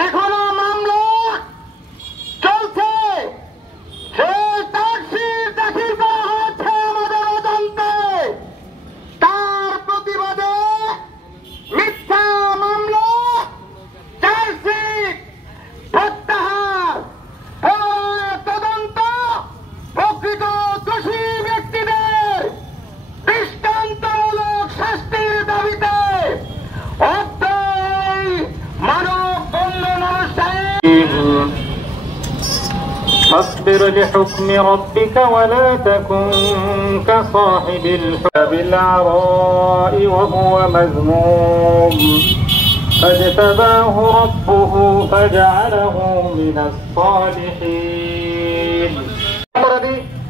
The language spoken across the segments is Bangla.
এখনো মামলা চলছে। সেই চার্জশিট দাখিল করা হয়েছে আমাদের অজান্তে। তার প্রতিবাদে মিথ্যা মামলা চার্জশিট প্রত্যাহার, তদন্ত, প্রকৃত দোষী ব্যক্তিদের দৃষ্টান্তমূলক শাস্তির দাবিতে فاصبر لحكم ربك ولا تكن كصاحب الحوت بالعراء وهو مذموم فاجتباه ربه فجعله من الصالحين।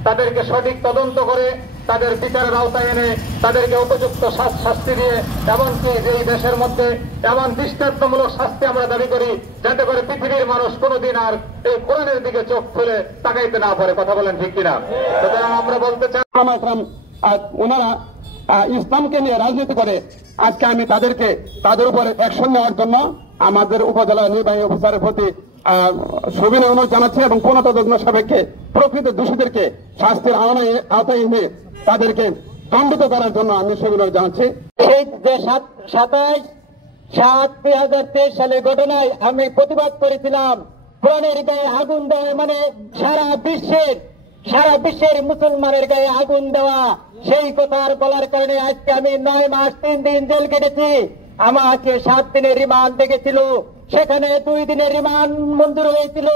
তাদেরকে সঠিক তদন্ত করে তাদের বিচারের আওতায় এনে তাদেরকে উপযুক্ত শাস্তি দিয়ে, এমনকি যে দেশের মধ্যে এমন দৃষ্টান্তমূলক শাস্তি আমরা দাবি করি যাতে করে পৃথিবীর মানুষ কোনোদিন আর এই কোরআনের দিকে চোখ খুলে তাকাইতে না পারে। কথা বলেন ঠিক কিনা? সুতরাং আমরা বলতে চাই, ওনারা ইসলামকে নিয়ে রাজনীতি করে। আজকে আমি তাদের উপরে অ্যাকশন নেওয়ার জন্য আমাদের উপজেলা নির্বাহী অফিসারের প্রতি সবিনয় অনুরোধ জানাচ্ছি এবং কোন তদন্ত সাপেক্ষে প্রকৃত দোষীদেরকে শাস্তির আওতায় এনে তাদেরকে দণ্ডিত করার জন্য আমি সবিনয় জানাচ্ছি। এই যে 27/7/2023 সালের ঘটনায় আমি প্রতিবাদ করেছিলাম, কোরআনের গায়ে আগুন দেওয়া মানে সারা বিশ্বের মুসলমানের গায়ে আগুন দেওয়া। সেই কথার বলার কারণে আজকে আমি 9 মাস 3 দিন জেল কেটেছি। আমাকে 7 দিনের রিমান্ড দেখেছিল, সেখানে 2 দিনের রিমান্ড মঞ্জুর হয়েছিল।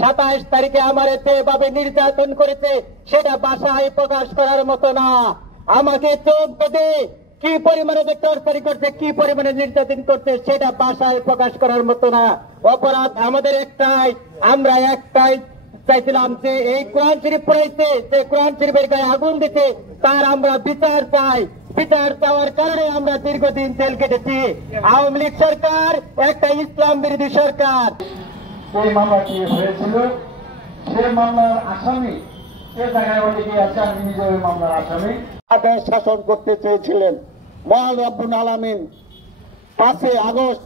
27 তারিখে আমার যেভাবে নির্যাতন করেছে সেটা ভাষায় প্রকাশ করার মতো না। আমাকে চোখ বেঁধে কি পরিমাণে টর্চারি করছে, কি পরিমাণে নির্যাতন করছে সেটা ভাষায় প্রকাশ করার মতো না। অপরাধ আমাদের একটাই, আমরা একটাই চাইছিলাম যে এই কোরআন শরীফ পড়াইছে, যে কোরআন শরীফের গায়ে আগুন দিতে, তার আমরা বিচার চাই। বিচার চাওয়ার কারণে আমরা দীর্ঘদিন জেল কেটেছি। আওয়ামী লীগ সরকার একটা ইসলাম বিরোধী সরকার। সেই মামলাটি হয়েছিল, সে মামলার আসামি সে জায়গায় অনেকে আছে, আমি নিজে ওই মামলার আসামি। শাসন করতে চেয়েছিলেন মহান রব্বুল আলামিন 5 আগস্ট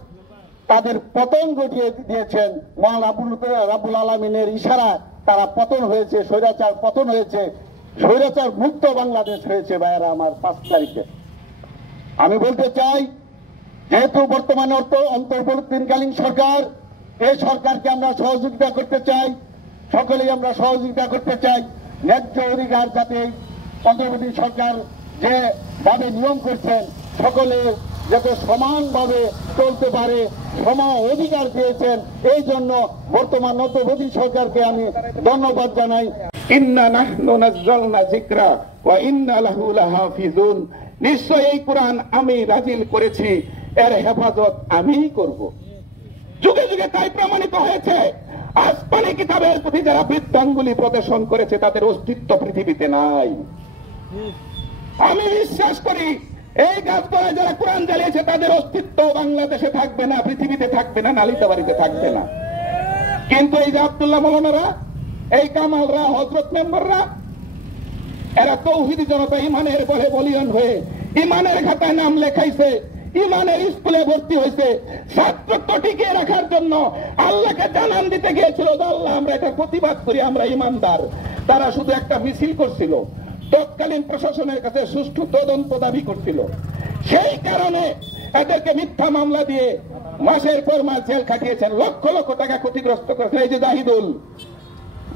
তাদের পতন ঘটিয়ে দিয়েছেন। মহান রব্বুল আলামিনের ইশারায় তারা পতন হয়েছে, স্বৈরাচার পতন হয়েছে, স্বৈরাচার মুক্ত বাংলাদেশ হয়েছে। ভাইয়েরা আমার 5 তারিখে আমি বলতে চাই, যেহেতু বর্তমানে অন্তর্বর্তীকালীন সরকার, এই সরকারকে আমরা সহযোগিতা করতে চাই, সকলেই আমরা সহযোগিতা করতে চাই। ন্যায্য অধিকার যাতে অন্তর্বর্তী সরকার যেভাবে নিয়ম করছেন সকলে যাতে সমানভাবে চলতে পারে, সমান অধিকার পেয়েছেন, এই জন্য বর্তমান অন্তর্বর্তী সরকারকে আমি ধন্যবাদ জানাই। ইন্না নাহনু নাযালনা যিকরা ওয়া ইন্না লাহু লাহাফিজুন। নিশ্চয় এই কোরআন আমি নাযিল করেছি, এর হেফাজত আমিই করব। যুগে যুগে তাই প্রমাণিত হয়েছে। আসমানি কিতাবের প্রতি যারা বৃদ্ধাঙ্গুলি প্রদর্শন করেছে তাদের অস্তিত্ব পৃথিবীতে নাই। আমি বিশ্বাস করি এই গাছতলায় যারা কোরআন জ্বালিয়েছে তাদের অস্তিত্ব বাংলাদেশে থাকবে না, পৃথিবীতে থাকবে না, নালিতাবাড়িতে থাকবে না। কিন্তু এই যে আব্দুল্লাহ মৌলানারা, এই কামালরা, হযরত মেম্বাররা, এরা তৌহিদি জনতা ইমানের বলে বলিয়ান হয়ে ইমানের খাতায় নাম লেখাইছে, ইমানের স্কুলে ভর্তি হয়েছে। ছাত্রত্ব টিকিয়ে রাখার জন্য আল্লাহকে জানান দিতে গিয়েছিল যে আল্লাহ আমরা এটা প্রতিবাদ করি, আমরা ইমানদার। তারা শুধু একটা মিছিল করছিল, তৎকালীন প্রশাসনের কাছে সুষ্ঠু তদন্ত দাবি করছিল। সেই কারণে এদেরকে মিথ্যা মামলা দিয়ে মাসের পর মাস জেল খাটিয়েছেন, লক্ষ লক্ষ টাকা ক্ষতিগ্রস্ত করেছেন। এই যে জাহিদুল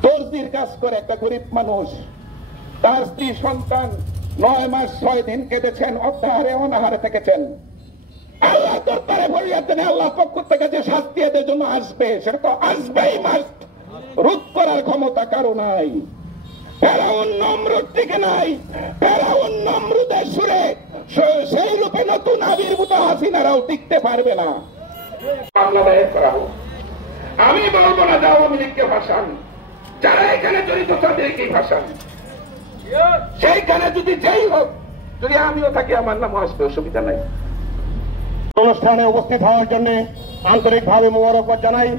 দর্জির কাজ করে একটা গরিব মানুষ, তার স্ত্রী সন্তান 9 মাস 6 দিন কেঁদেছেন, অর্ধাহারে অনাহারে থেকেছেন। আল্লাহ দরবারে ফরিয়াদ দেন, আল্লাহ পক্ষ থেকে যে শাস্তি এদের জন্য আসবে সেটা তো আসবেই, মাস্ট। রোধ করার ক্ষমতা কারো নাই। ফেরাউন নমরুদ থেকে নাই, ফেরাউন নমরুদের সুরে সেই রূপে নতুন আবির্ভূত হাসিনারাও টিকতে পারবে না। মামলা দায়ের করা হোক। আমি বলবো না যে আওয়ামী লীগকে ভাসান, যারা এখানে জড়িত তাদেরকেই ভাসান। সেইখানে যদি যেই হোক, যদি আমিও থাকি আমার নাম আসবে, অসুবিধা নাই। অনুষ্ঠানে উপস্থিত হওয়ার জন্য আন্তরিকভাবে মোবারকবাদ জানাই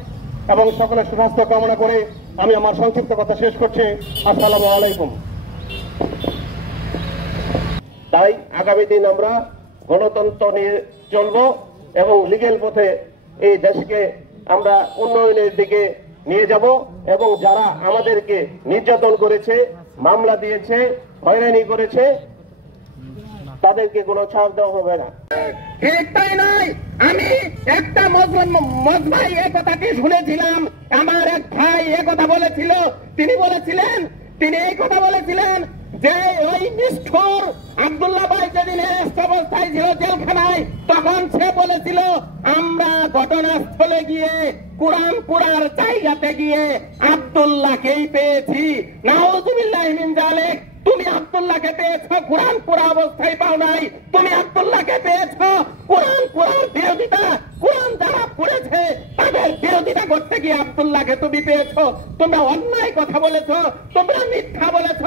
এবং সকলের সুস্বাস্থ্য কামনা করে আমি আমার সংক্ষিপ্ত কথা শেষ করছি। আসসালামু আলাইকুম। তাই আগামী দিন আমরা গণতন্ত্র নিয়ে চলব এবং লিগেল পথে এই দেশকে আমরা উন্নয়নের দিকে নিয়ে যাব এবং যারা আমাদেরকে নির্যাতন করেছে, মামলা দিয়েছে, হয়রানি করেছে, তাদেরকে কোনো ছাড় দেওয়া হবে না। একটাই নয়, আমি একটা মজভাই এ কথাটি শুনেছিলাম, আমার এক ভাই এ কথা বলেছিল, তিনি এই কথা বলেছিলেন যে ওই নিষ্ঠুর আব্দুল্লাহ ভাই যেদিন এরেস্ট অবস্থায় ছিল জেলখানায়, তখন সে বলেছিল আমরা ঘটনাস্থলে গিয়ে কুরআন পুরার জায়গাতে গিয়ে আব্দুল্লাহকেই পেয়েছি। নাউযুবিল্লাহি মিন যালিক। তুমি আব্দুল্লাহকে পেয়েছ, কুরআন পুরা অবস্থায় পাও নাই। তুমি আব্দুল্লাহকে পেয়েছ, কুরআন পুরার বিরোধিতা, কুরআন যারা পড়েছে তাদের বিরোধিতা করতে গিয়ে আব্দুল্লাহকে তুমি পেয়েছ। তোমরা অন্যায় কথা বলেছ, তোমরা মিথ্যা বলেছ,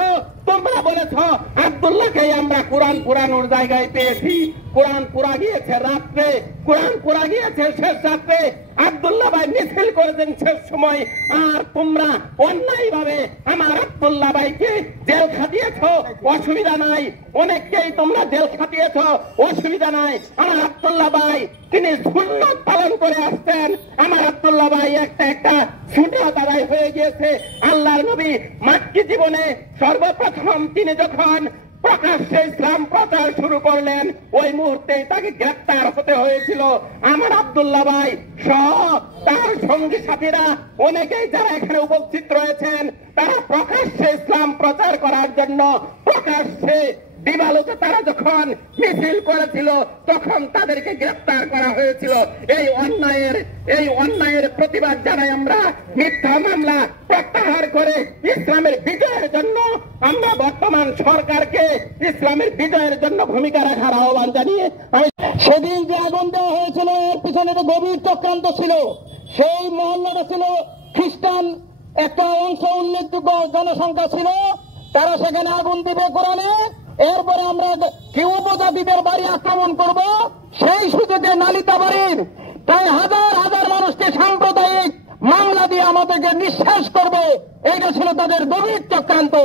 তোমরা বলেছ আব্দুল্লাহকেই আমরা কুরআন পুরানোর জায়গায় পেয়েছি। কুরআন পুরা গিয়েছে রাত্রে, কুরআন পুরা গিয়েছে শেষ রাত্রে, আব্দুল্লাহ ভাই মিছিল করেছেন শেষ সময়, আর তোমরা অন্যায় ভাবে আমার আব্দুল্লাহ ভাইকে জেল খাটিয়েছ। অসুবিধা নাই, অনেককেই তোমরা জেল খাটিয়েছ, অসুবিধা নাই। আমার আব্দুল্লাহ ভাই তিনি সুন্নাত পালন করে আসছেন। আমার আব্দুল্লাহ ভাই একটা সুন্নাত আদায় হয়ে গিয়েছে। আল্লাহর নবী মাক্কি জীবনে সর্বপ্রথম তিনি যখন প্রকাশ্যে ইসলাম প্রচার শুরু করলেন, ওই মুহূর্তে তাকে গ্রেপ্তার হতে হয়েছিল। আমার আব্দুল্লাহ ভাই সহ তার সঙ্গী সাথীরা অনেকেই যারা এখানে উপস্থিত রয়েছেন, তারা প্রকাশ্যে ইসলাম প্রচার করার জন্য প্রকাশ্যে দিবালোকে তারা যখন মিছিল করেছিল, তখন তাদেরকে গ্রেপ্তার করা হয়েছিল। এই অন্যায়ের প্রতিবাদ জানাই আমরা। মিথ্যা মামলা প্রত্যাহার করে ইসলামের বিজয়ের জন্য আমরা বর্তমান সরকারকে ইসলামের বিজয়ের জন্য ভূমিকা রাখার আহ্বান জানিয়ে সেদিন যে আগুন দেওয়া হয়েছিল এর পিছনে যে গভীর চক্রান্ত ছিল। সেই মহল্লাটা ছিল খ্রিস্টান একটা অংশ, উল্লেখযোগ্য জনসংখ্যা ছিল। তারা সেখানে আগুন দিবে কোরআনে, এরপরে আমরা কেউ উপজাতিদের বাড়ি আক্রমণ করব, সেই সুযোগে নালিতা বাড়ির প্রায় হাজার হাজার মানুষকে সাম্প্রদায়িক মামলা দিয়ে আমাদেরকে নিঃশ্বাস করবে, এইটা ছিল তাদের গভীর চক্রান্ত।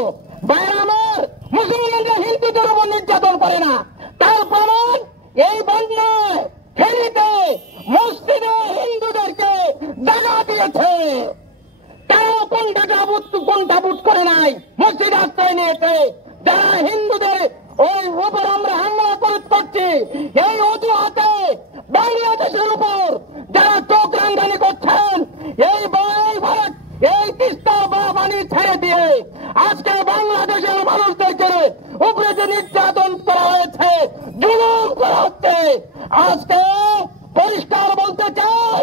বাইরে আমার মুসলমানরা হিন্দুদের উপর নির্যাতন করে না, তার প্রমাণ এই বন্যায় ফেনীতে মসজিদে হিন্দুদেরকে জায়গা দিয়েছে। তারা কোনটা বুট করে নাই, মসজিদে আশ্রয় নিয়েছে। যারা হিন্দুদের ওই উপর আমরা হামলা করছি, এই অজুহাতে বাংলাদেশের উপর যারা চোখ রাঙ্গানি করছেন, এই তিস্তা বা পানি ছেড়ে দিয়ে আজকে বাংলাদেশের মানুষদেরকে উপরে যে নির্যাতন করা হয়েছে, জুলুম করা হচ্ছে, আজকে পরিষ্কার বলতে চাই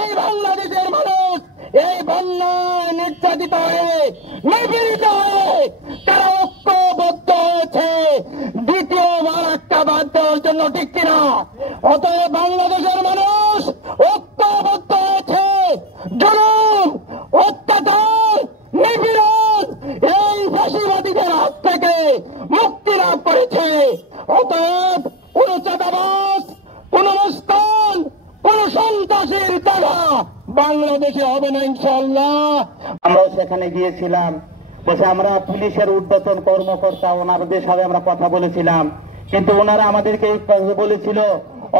এই বাংলাদেশের মানুষ এই বন্যায় নির্যাতিত হয়ে নিপীড়িত হয়ে তারা ঐক্যবদ্ধ হয়েছে দ্বিতীয়বার একটা বাদ দেওয়ার জন্য, ঠিক কিনা? অতএব বাংলাদেশের মানুষ ঐক্যবদ্ধ হয়েছে জুলুম, অত্যাচার, নিপীড়ন এই ফাঁসিবাদীদের হাত থেকে মুক্তি লাভ করেছে। অতএব কোন চাঁদাবাজ, কোন মস্তান, কোন সন্ত্রাসীর দ্বারা বাংলাদেশে হবে না ইনশাআল্লাহ। আমরাও সেখানে গিয়েছিলাম, বসে আমরা পুলিশের ঊর্ধ্বতন কর্মকর্তা ওনাদের সাথে আমরা কথা বলেছিলাম, কিন্তু ওনারা আমাদেরকে বলেছিল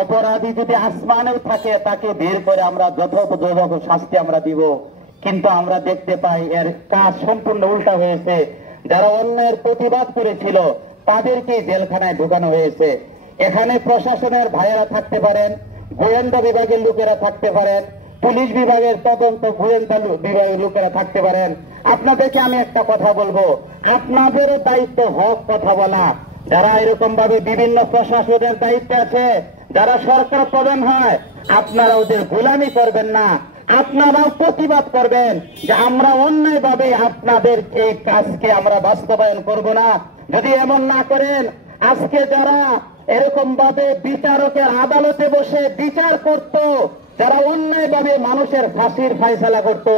অপরাধী যদি আসমানেও থাকে তাকে বের করে আমরা যথাযথ শাস্তি আমরা দিব। কিন্তু আমরা দেখতে পাই এর কাজ সম্পূর্ণ উল্টা হয়েছে। যারা অন্যায়ের প্রতিবাদ করেছিল তাদেরকে জেলখানায় ঢুকানো হয়েছে। এখানে প্রশাসনের ভাইয়েরা থাকতে পারেন, গোয়েন্দা বিভাগের লোকেরা থাকতে পারেন, পুলিশ বিভাগের তদন্ত গোয়েন্দা বিভাগের লোকেরা থাকতে পারেন। আপনাদেরকে আমি একটা কথা বলবো, আপনাদেরও দায়িত্ব হক কথা বলা। যারা এরকম ভাবে বিভিন্ন প্রশাসনের দায়িত্বে আছে, যারা সরকার প্রধান হয়, আপনারা ওদের গোলামি করবেন না, আপনারাও প্রতিবাদ করবেন যে আমরা অন্যায় ভাবে আপনাদের এই কাজকে আমরা বাস্তবায়ন করব না। যদি এমন না করেন, আজকে যারা এরকম ভাবে বিচারকের আদালতে বসে বিচার করত, যারা অন্যায় ভাবে মানুষের ফাঁসির ফয়সালা করত,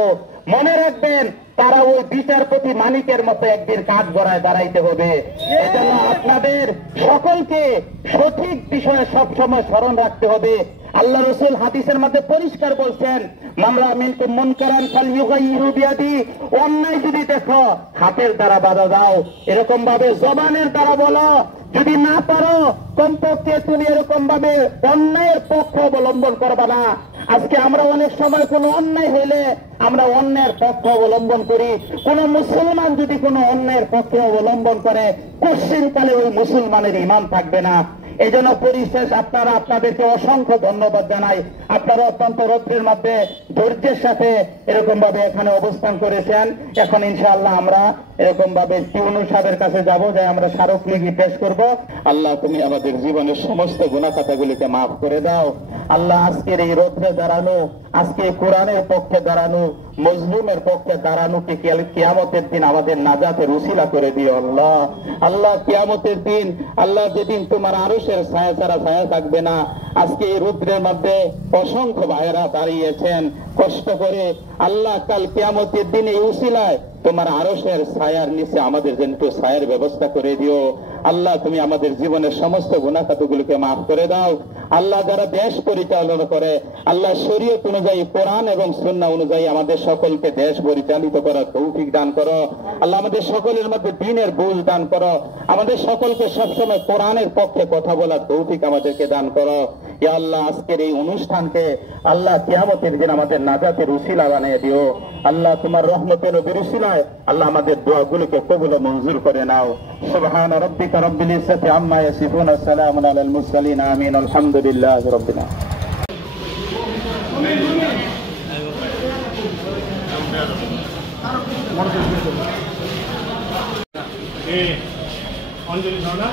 মনে রাখবেন তারা ওই বিচারপতি মানিকের মতো একদিন কাঠ গড়ায় দাঁড়াইতে হবে। এজন্য আপনাদের সকলকে সঠিক বিষয়ে সবসময় স্মরণ রাখতে হবে। আল্লাহ রসুল হাদিসের মধ্যে পরিষ্কার বলছেন, মামলা মিনকুম মুনকারান ফালইয়ুগাইয়িরু বিয়াদি, অন্যায় যদি দেখো হাতের দ্বারা বাধা দাও, এরকম ভাবে জবানের দ্বারা বলো। যদি না পারো কমপক্ষে তুমি এরকম ভাবে অন্যায়ের পক্ষ অবলম্বন করবা না। আজকে আমরা অনেক সময় কোনো অন্যায় হইলে আমরা অন্যের পক্ষ অবলম্বন করি। কোন মুসলমান যদি কোনো অন্যের পক্ষ অবলম্বন করে পশ্চিমকালে ওই মুসলমানের ঈমান থাকবে না। এই জন্য পরিশেষ আপনাদেরকে অসংখ্য ধন্যবাদ জানাই। আপনারা অত্যন্ত রৌদ্রের মধ্যে ধৈর্যের সাথে এরকম ভাবে এখানে অবস্থান করেছেন। এখন ইনশাআল্লাহ আমরা এরকম ভাবে টিউনু সাহেবের কাছে যাব, যে আমরা স্মারকলিপি পেশ করব। আল্লাহ তুমি আমাদের জীবনের সমস্ত গুনাহ খাতাগুলিকে মাফ করে দাও। আল্লাহ আজকের এই রৌদ্রে দাঁড়ানো, আজকে কোরআনের পক্ষে দাঁড়ানো, মজলুমের পক্ষে দাঁড়ানোকে কিয়ামতের দিন আমাদের নাজাতের উসিলা করে দিও আল্লাহ। আল্লাহ কিয়ামতের দিন, আল্লাহ যেদিন তোমার আরশের ছায়া ছাড়া ছায়া থাকবে না, আজকে এই রৌদ্রের মধ্যে অসংখ্য ভাইয়েরা দাঁড়িয়েছেন কষ্ট করে। আল্লাহ কাল কিয়ামতের দিন এই উসিলায় তোমার আরশের ছায়ার নিচে আমাদের যেন একটু ছায়ার ব্যবস্থা করে দিও আল্লাহ। তুমি আমাদের জীবনের সমস্ত গুনাহ খাতাগুলোকে মাফ করে দাও আল্লাহ। যারা দেশ পরিচালনা করে আল্লাহ শরীয়ত অনুযায়ী, কোরআন এবং সুন্নাহ অনুযায়ী আমাদের সকলকে দেশ পরিচালিত করার তৌফিক দান করো আল্লাহ। আমাদের সকলের মধ্যে দ্বীনের বুঝ দান করো। আমাদের সকলকে সবসময় কোরআনের পক্ষে কথা বলার তৌফিক আমাদেরকে দান করো ইয়া আল্লাহ। আজকের এই অনুষ্ঠানকে আল্লাহ কিয়ামতের দিন আমাদের নাজাতের উসিলা বানিয়ে দিও আল্লাহ। তোমার রহমতের উসিলায় আল্লাহ আমাদের দোয়াগুলোকে কবুল ও মঞ্জুর করে নাও। সুবহান রাব্বিকা রাব্বিল ইজ্জাতি আম্মা ইয়াসিফুন ওয়া সালামুন আলাল মুরসালিন আমিন আলহামদুলিল্লাহি রাব্বিল আলামিন। অঞ্জলি ধারণা